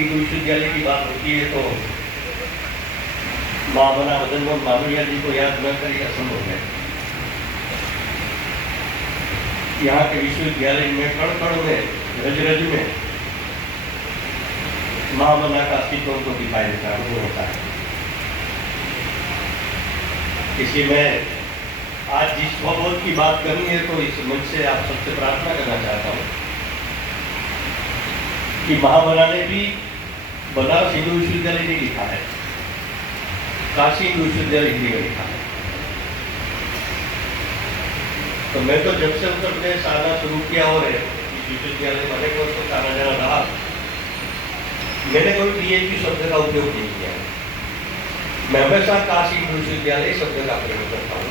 हिंदू विश्वविद्यालय की बात होती है तो महामना मदन मोहन मालवीय जी को याद न करिए असंभव है। यहाँ के विश्वविद्यालय में कण कण में रज रज में महामना का अस्तित्व को दिखाई देता है, वो होता है। इसलिए मैं आज जिस स्वबोध की बात करनी है तो इस मंच से आप सबसे प्रार्थना करना चाहता हूँ कि महामना ने भी बनारस हिंदू विश्वविद्यालय नहीं लिखा है, काशी हिंदू विश्वविद्यालय हिंदी में लिखा है। तो मैं तो जब से उत्तर प्रदेश आना शुरू किया और इस विश्वविद्यालय में अनेक वर्षों का आना जाना रहा, मैंने कभी PhD शब्द का उपयोग नहीं किया। मैं हमेशा काशी हिंदू विश्वविद्यालय शब्द का प्रयोग करता हूँ।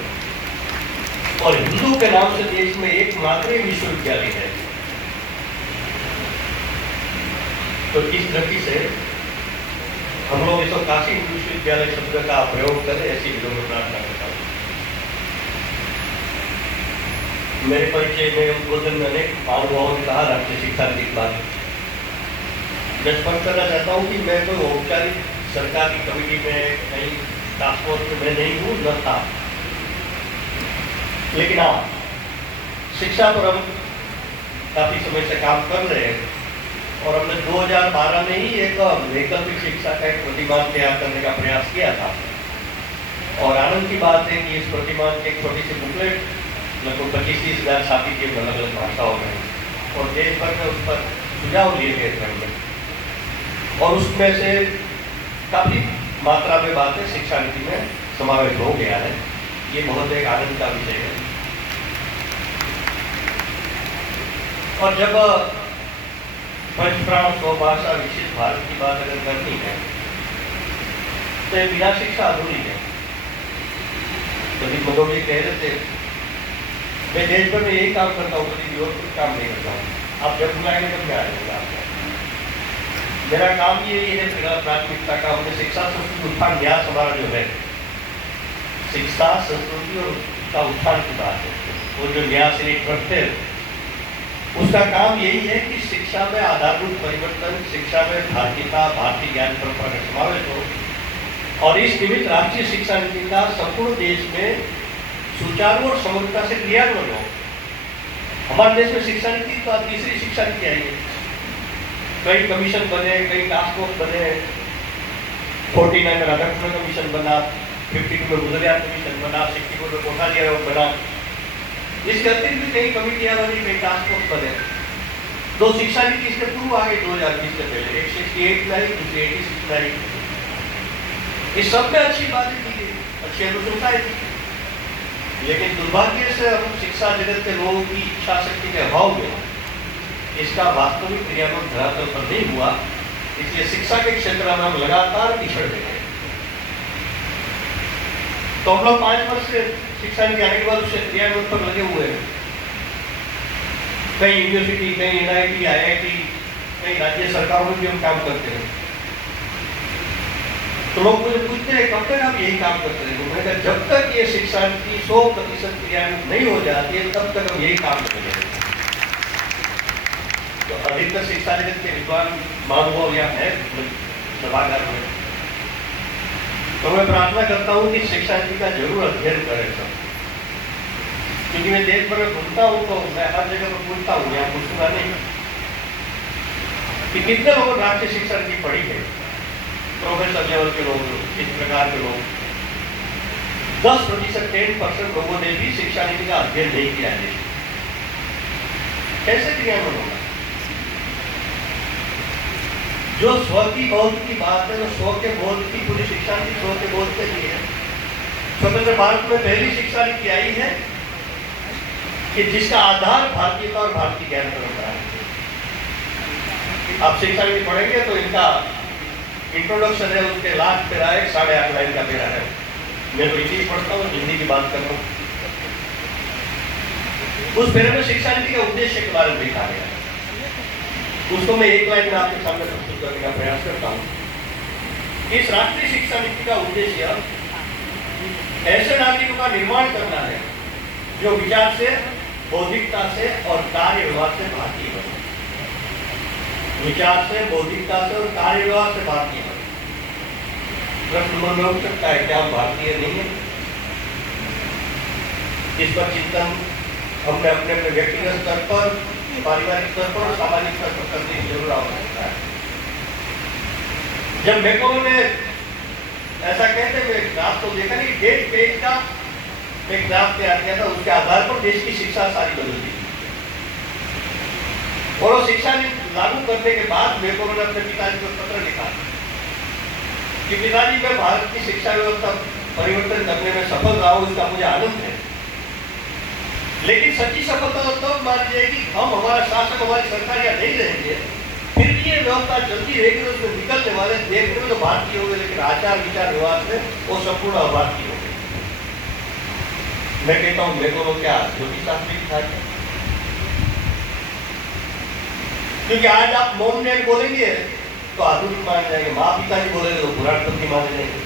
और हिंदू के नाम से देश में एकमात्र विश्वविद्यालय है। तो इस दृष्टि से हम लोग इस काशी हिंदू विश्वविद्यालय शब्द का प्रयोग करें, ऐसी विनम्र प्रार्थना करता हूँ। मेरे परिचय में उद्बोधन में अनेक महानुभावों ने कहा राष्ट्रीय शिक्षा नीति की बात। मैं स्पष्ट करना चाहता हूँ कि मैं कोई औपचारिक सरकार की कमेटी में कहीं टास्क फोर्स में नहीं हूँ, न था। लेकिन हाँ, शिक्षा पर हम काफी समय से काम कर रहे हैं और हमने 2012 में ही एक वैकल्पिक शिक्षा का एक प्रतिमान तैयार करने का प्रयास किया था। और आनंद की बात है कि इस प्रतिमान की एक छोटी सी बुकलेट लगभग 25-30 हज़ार छापी की अलग अलग भाषाओं में और देश भर में उस पर सुझाव लिए गए थे। और उसमें से काफी मात्रा में बातें शिक्षा नीति में समावेश हो गया है। ये बहुत एक आनंद का विषय है। और जब पंचप्राण स्वभाषा विशिष्ट भारत की बात अगर करनी है तो बिना शिक्षा अधूरी है। प्रदीप मधोर जी कह रहे थे, मैं देश भर में यही काम करता हूँ, कभी और कुछ काम नहीं करता हूँ। आप जब बुलाएंगे तब मैं आ जाऊँगा आपको। मेरा काम यही है, मेरा प्राथमिकता का हमने शिक्षा संस्कृति उत्थान न्यास हमारा जो है, शिक्षा संस्कृति और का उत्थान की बात है। वो जो न्यास ट्रस्ट है उसका काम यही है कि शिक्षा में आधारभूत परिवर्तन, शिक्षा में भारतीयता, भारतीय ज्ञान परंपरा का समावेश हो और इस निमित्त राष्ट्रीय शिक्षा नीति का संपूर्ण देश में सुचारू और समग्रता से क्रियान्वयन हो। हमारे देश में शिक्षा नीति तो तीसरी शिक्षा नीति आई है। कई कमीशन बने, कई टास्क फोर्स बने, 49 में राधाकृष्ण कमीशन बना, 52 में गुजरात कमीशन बना, 64 में कोठारी आयोग बना। इसके अतिरिक्त भी कई कमिटियां बनी, कई टास्क फोर्स बने। दो शिक्षा नीति इसके पूर्व आ गई 2020 से पहले, एक 68 में आई, दूसरी 86 में आई। इस सब में अच्छी बातें की गई, अच्छी अनुशंसाएं की। लेकिन दुर्भाग्य से हम शिक्षा जगत के लोगों की इच्छा शक्ति के अभाव में इसका वास्तविक क्रियान्वयन धरातल पर नहीं हुआ। इसलिए शिक्षा के क्षेत्र में हम लगातार पिछड़ गए। तो हम लोग 5 वर्ष से शिक्षा नीति आने के बाद उससे क्रियान्वयन पर लगे हुए हैं। कई यूनिवर्सिटी, कई NIT, IIT, कई राज्य सरकारों में भी हम काम करते हैं। तो लोग मुझे पूछते हैं कब तक आप यही काम करते हैं। मैंने कहा जब तक ये शिक्षा नीति 100% क्रियान्वित नहीं हो जाती है तब तक हम यही काम करते हैं। तो अधिकतर शिक्षा जगत के विद्वान महानुभाव यहाँ है सभागार में, तो मैं प्रार्थना करता हूँ कि शिक्षा नीति का जरूर अध्ययन करें सब। क्योंकि मैं देश भर में घूमता हूँ तो मैं हर जगह पर पूछता हूँ, यहाँ पूछूंगा नहीं कि कितने लोगों ने राष्ट्रीय शिक्षा नीति पढ़ी है। प्रोफेसर लेवल के लोग, इस प्रकार के लोग 10%, 10% लोगों ने भी शिक्षा नीति का अध्ययन नहीं किया है। कैसे क्रियान्वयन होगा? जो स्व की बोध की बात है, वो स्व के बोध की पूरी शिक्षा नीति स्व के बोध के लिए है। स्वतंत्र भारत में पहली शिक्षा नीति आई है कि जिसका आधार भारतीयता और भारतीय ज्ञान परंपरा है। आप शिक्षा नीति पढ़ेंगे तो इनका इंट्रोडक्शन है, उसके लास्ट पेरा है, 8.5 लाइन का पेरा है। मैं तो हिंदी पढ़ता हूँ, हिंदी की बात कर रहा हूँ। उस पेरे में शिक्षा नीति के उद्देश्य के बारे में लिखा गया है। उसको मैं 1 लाइन में आपके सामने प्रस्तुत करने का प्रयास करता हूँ। इस राष्ट्रीय शिक्षा नीति का उद्देश्य ऐसे नागरिकों का निर्माण करना है जो विचार से, बौद्धिकता से और कार्य व्यवहार से भारतीय बने। विचार से, बौद्धिकता से और कार्य व्यवहार से भारतीय है। प्रश्न मन में उठ सकता है, क्या हम भारतीय नहीं है? इस पर चिंतन हमने अपने अपने व्यक्तिगत स्तर पर, पारिवारिक स्तर पर और सामाजिक स्तर पर करने की जरूरत आवश्यकता है। जब मैक्रो ने ऐसा कहते हुए ग्राफ तो देखा नहीं, 1.5 पेज का एक ग्राफ तैयार किया था, उसके आधार पर देश की शिक्षा सारी बदल दी और वो शिक्षा लागू करने के बाद मैक्रो ने अपने पिताजी को पत्र लिखा कि पिताजी, मैं भारत की शिक्षा व्यवस्था परिवर्तन करने में सफल रहा हूं, इसका मुझे आनंद है, लेकिन सच्ची सफलता तो तब मानी जाएगी हम, हमारा शासन, हमारी सरकार या नहीं रहेंगे, फिर भी ये व्यवस्था चलती रहेगी तो उसमें निकलने वाले देखने में तो भारतीय होंगे, लेकिन आचार विचार व्यवहार से वो संपूर्ण अभारतीय होंगे। मैं कहता हूँ मैक्रो क्या ज्योतिष शास्त्री था, क्योंकि आज आप मॉम डैड बोलेंगे तो आधुनिक माने जाएंगे, माँ पिताजी बोलेंगे तो पुराण पत्नी माने जाएंगे।